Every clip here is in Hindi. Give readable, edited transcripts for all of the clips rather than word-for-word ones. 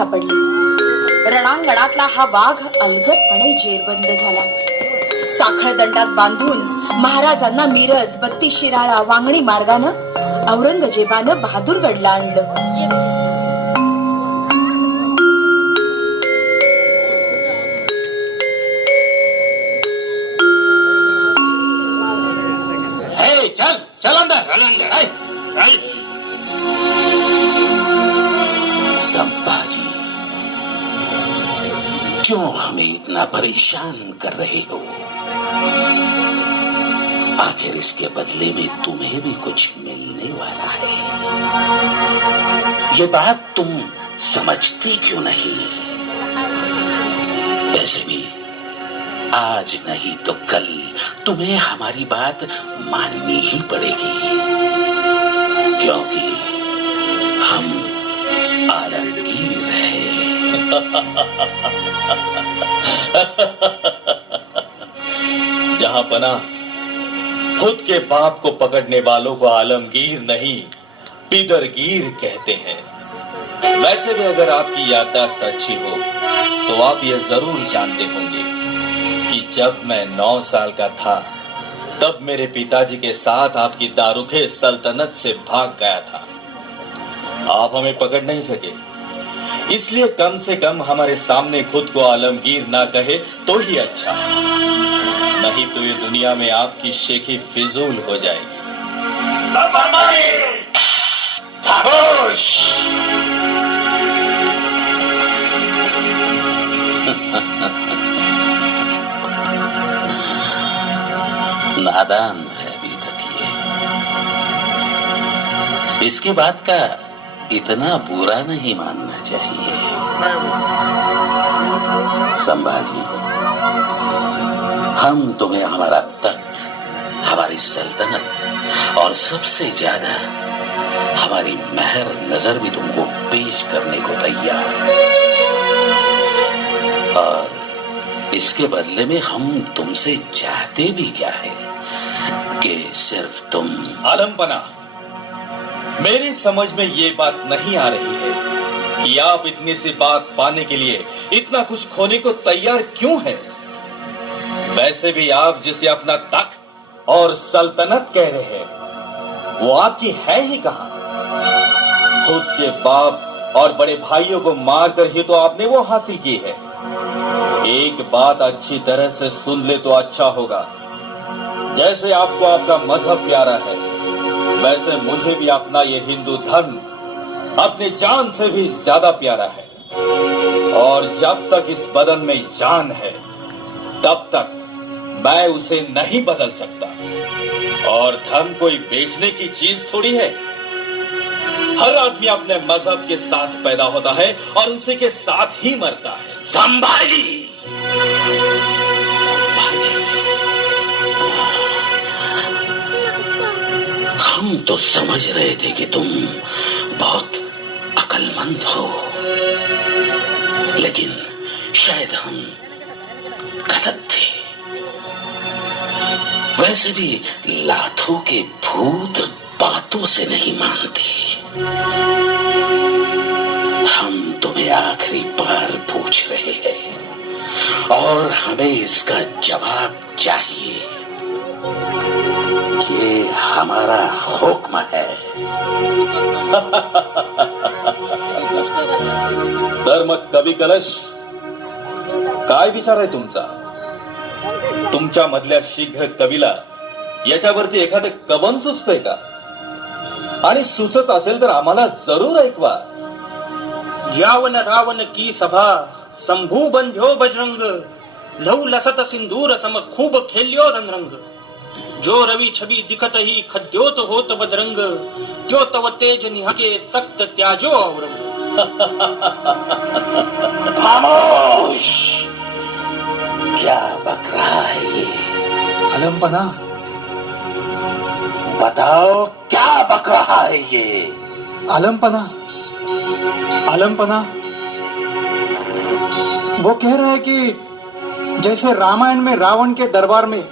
सापडली. रणांगणातला हा वाघ अलगदपणे जेरबंद झाला. साखळ दंडात बांधून महाराजांना मिरज, बत्तीस शिराळा, वांगणी मार्गानं औरंगजेबानं बहादूरगडला आणलं. चल चल अंदर संभाजी, क्यों हमें इतना परेशान कर रहे हो? आखिर इसके बदले में तुम्हें भी कुछ मिलने वाला है. ये बात तुम समझती क्यों नहीं? वैसे भी आज नहीं तो कल तुम्हें हमारी बात माननी ही पड़ेगी, क्योंकि हम आलमगीर हैं. जहां पना खुद के बाप को पकड़ने वालों को आलमगीर नहीं पिदरगीर कहते हैं. वैसे भी अगर आपकी याददाश्त अच्छी हो तो आप ये जरूर जानते होंगे कि जब मैं 9 साल का था तब मेरे पिताजी के साथ आपकी दारुखे सल्तनत से भाग गया था. आप हमें पकड़ नहीं सके, इसलिए कम से कम हमारे सामने खुद को आलमगीर ना कहे तो ही अच्छा, नहीं तो ये दुनिया में आपकी शेखी फिजूल हो जाएगी. खामोश! नादान है अभी तक ये. इसके बाद का इतना बुरा नहीं मानना चाहिए. संभाजी, हम तुम्हें हमारा तख्त, हमारी सल्तनत और सबसे ज्यादा हमारी मेहर नजर भी तुमको पेश करने को तैयार हैं. और इसके बदले में हम तुमसे चाहते भी क्या है कि सिर्फ तुम. आलमपना, मेरी समझ में ये बात नहीं आ रही है कि आप इतनी सी बात पाने के लिए इतना कुछ खोने को तैयार क्यों हैं? वैसे भी आप जिसे अपना तख्त और सल्तनत कह रहे हैं वो आपकी है ही कहां? खुद के बाप और बड़े भाइयों को मारकर ही तो आपने वो हासिल की है. एक बात अच्छी तरह से सुन ले तो अच्छा होगा. जैसे आपको आपका मजहब प्यारा है, वैसे मुझे भी अपना ये हिंदू धर्म अपने जान से भी ज्यादा प्यारा है. और जब तक इस बदन में जान है तब तक मैं उसे नहीं बदल सकता. और धर्म कोई बेचने की चीज थोड़ी है. हर आदमी अपने मजहब के साथ पैदा होता है और उसी के साथ ही मरता है. संभाजी! हम तो समझ रहे थे कि तुम बहुत अक्लमंद हो, लेकिन शायद हम गलत थे. वैसे भी लाखों के भूत बातों से नहीं मानते. हम तुम्हें आखिरी बार पूछ रहे हैं और हमें इसका जवाब चाहिए. ये हमारा हुक्म है. धर्म कवी कलश, काय विचार आहे तुमचा? तुमच्या मधल्या शीघ्र कवीला याच्यावरती एखादं कवन सुचतंय का? आणि सुचत असेल तर आम्हाला जरूर ऐकवा. यावन रावण की सभा शंभू बंध्यो बजरंग लहू लसत सिंदूर सम खूब खेल्यो रणरंग. जो रवि छवि दिखत ही खद्योत होत बदरंग जो तव तेज निहाके तख्त त्याजो औरंग. खामोश! क्या बक रहा है ये? आलमपना, बताओ क्या बक रहा है ये? आलमपना, आलमपना, वो कह रहा है कि जैसे रामायण में रावण के दरबार में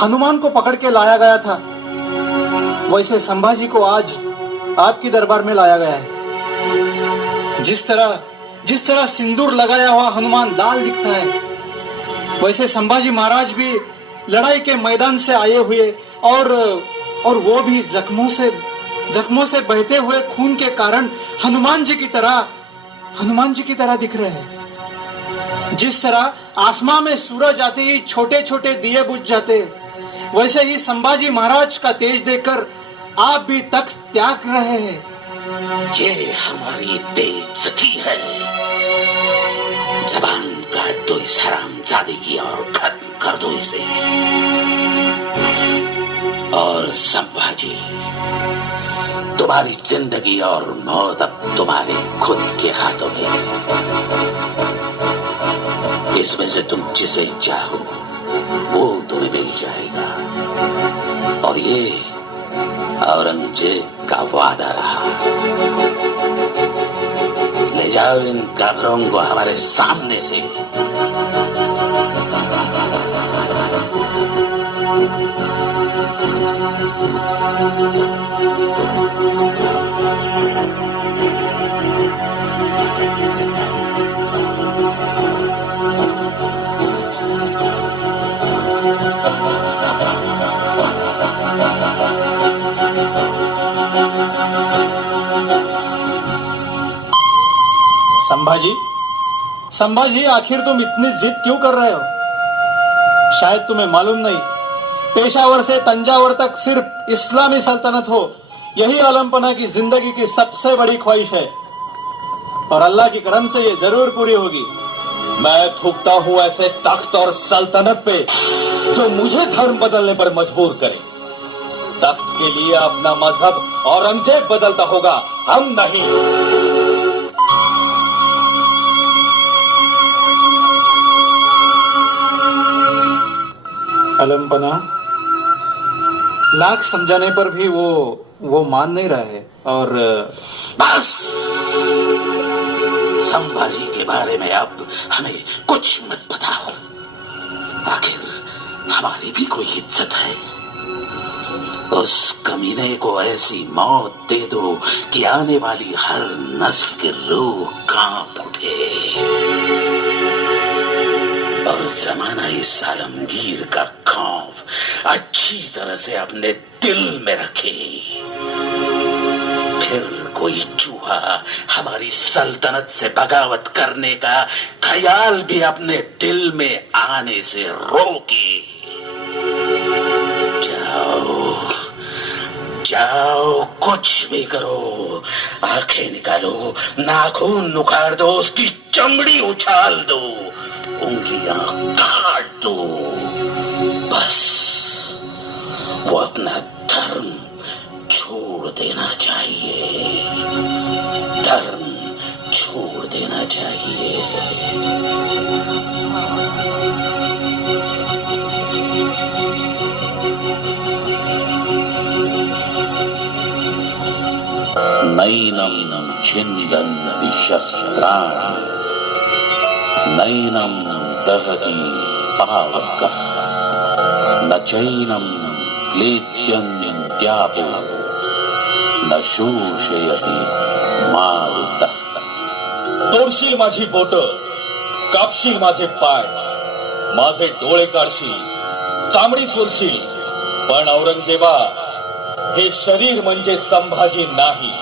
हनुमान को पकड़ के लाया गया था, वैसे संभाजी को आज आपकी दरबार में लाया गया है. जिस तरह जिस तरह सिंदूर लगाया हुआ हनुमान लाल दिखता है, वैसे संभाजी महाराज भी लड़ाई के मैदान से आए हुए और वो भी जख्मों से बहते हुए खून के कारण हनुमान जी की तरह दिख रहे हैं। जिस तरह आसमां में सूरज आते ही छोटे छोटे दिए बुझ जाते, वैसे ही संभाजी महाराज का तेज देखकर आप भी तख्त त्याग रहे हैं। ये हमारी बेइज्जती है। जबान काट दो इस हरामजादे की और खत्म कर दो इसे। और संभाजी, तुम्हारी जिंदगी और मौत अब तुम्हारे खुद के हाथों में है। इसमें से तुम जिसे चाहो वो तुम्हें मिल जाएगा। और ये औरंगजेब का वादा रहा। ले जाओ इन काफिरों को हमारे सामने से। संभाजी, आखिर तुम इतनी जिद क्यों कर रहे हो? शायद तुम्हें मालूम नहीं, पेशावर से तंजावर तक सिर्फ इस्लामी सल्तनत हो, यही आलमपना की जिंदगी की सबसे बड़ी ख्वाहिश है। और अल्लाह की करम से ये जरूर पूरी होगी। मैं थूकता हूं ऐसे तख्त और सल्तनत पे जो मुझे धर्म बदलने पर मजबूर करे। तख्त के लिए अपना मजहब औरंगजेब बदलता होगा, हम नहीं। आलमपना, लाख समझाने पर भी वो मान नहीं रहा है। और बस, संभाजी के बारे में अब हमें कुछ मत बताओ। आखिर हमारी भी कोई इज्जत है। उस कमीने को ऐसी मौत दे दो कि आने वाली हर नस्ल की रूह कांप उठे और जमाना इस आलमगीर का खौफ अच्छी तरह से अपने दिल में रखे। फिर कोई चूहा हमारी सल्तनत से बगावत करने का ख्याल भी अपने दिल में आने से रोके। जाओ, कुछ भी करो, आंखें निकालो, नाखून उखाड़ दो, उसकी चमड़ी उछाल दो, उंगलियां काट दो। बस वो अपना धर्म छोड़ देना चाहिए। धर्म छोड़ देना चाहिए। नैनम छिन्दन् विशस्त्राणि नैनम दहति पावकः न चैनम क्लेद्यन्त्यापो न शोषयति मारुतः। तोडशील माझी बोट, कापशील माझे पाय, माझे डोळे काढशील, चामडी सोलशील, पण औरंगजेबा, हे शरीर म्हणजे संभाजी नाही।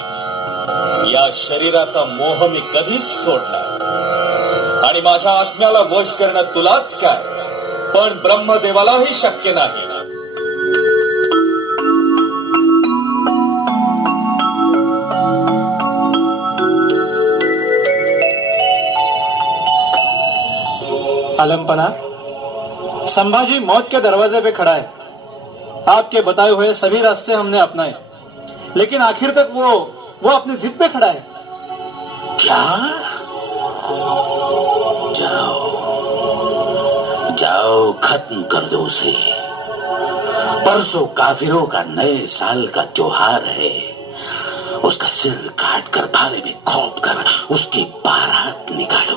या शरीराचा मोह मी कधीच सोडला आणि माझ्या आत्म्याला वश करणं तुलाच काय, पण ब्रह्मदेवालाही शक्य नाही। आलमपना, संभाजी मौत के दरवाजे पे खड़ा है। आपके बताए हुए सभी रास्ते हमने अपनाए, लेकिन आखिर तक वो अपनी जिद पे खड़ा है। क्या? जाओ, खत्म कर दो उसे। परसों काफिरों का नए साल का त्योहार है। उसका सिर काट कर भाले में खोप कर उसकी बारात निकालो,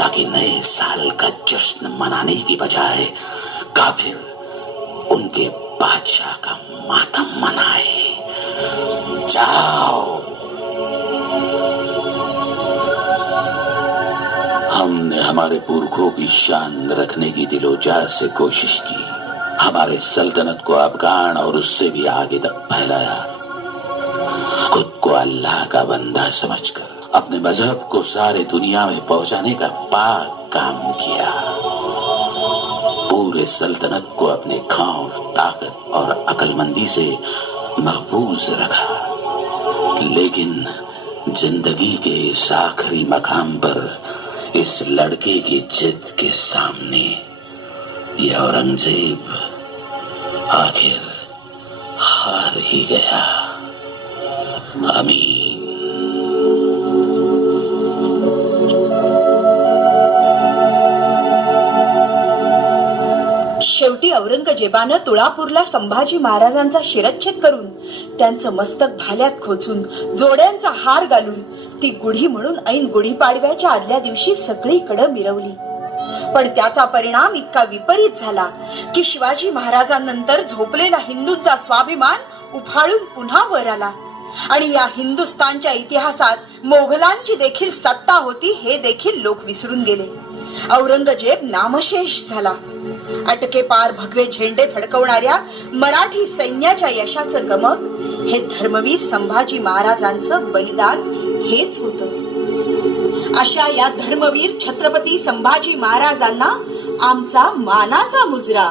ताकि नए साल का जश्न मनाने की बजाय काफिर उनके बादशाह का मातम मनाए। जाओ। हमने हमारे पुरखों की शान रखने की दिलोजाह से कोशिश की, हमारे सल्तनत को अफगान और उससे भी आगे तक फैलाया। खुद को अल्लाह का बंदा समझकर अपने मजहब को सारे दुनिया में पहुंचाने का पाक काम किया। पूरे सल्तनत को अपने खौफ, ताकत और अक्लमंदी से महफूज रखा। लेकिन जिंदगी के इस आखिरी मकाम पर इस लड़के की जिद के सामने ये औरंगजेब आखिर हार ही गया। आमीन। शेवटी औरंगजेबानं तुळापूरला संभाजी महाराजांचा शिरच्छेद करून त्यांचं मस्तक भाल्यात खोचून जोड्यांचा हार घालून ती गुढी म्हणून ऐन गुढीपाडव्याच्या आदल्या दिवशी सगळीकडे मिरवली। पण त्याचा परिणाम इतका विपरीत झाला की शिवाजी महाराजांनंतर झोपलेला हिंदूंचा स्वाभिमान उफाळून पुन्हा वर आला आणि या हिंदुस्थानच्या इतिहासात मोगलांची देखील सत्ता होती हे देखील लोक विसरून गेले। औरंगजेब नामशेष झाला। अटके पार भगवे झेंडे फडकवणाऱ्या मराठी सैन्याच्या यशाचं गमक हे धर्मवीर संभाजी महाराजांचं बलिदान हेच होतं। अशा या धर्मवीर छत्रपती संभाजी महाराजांना आमचा मानाचा मुजरा।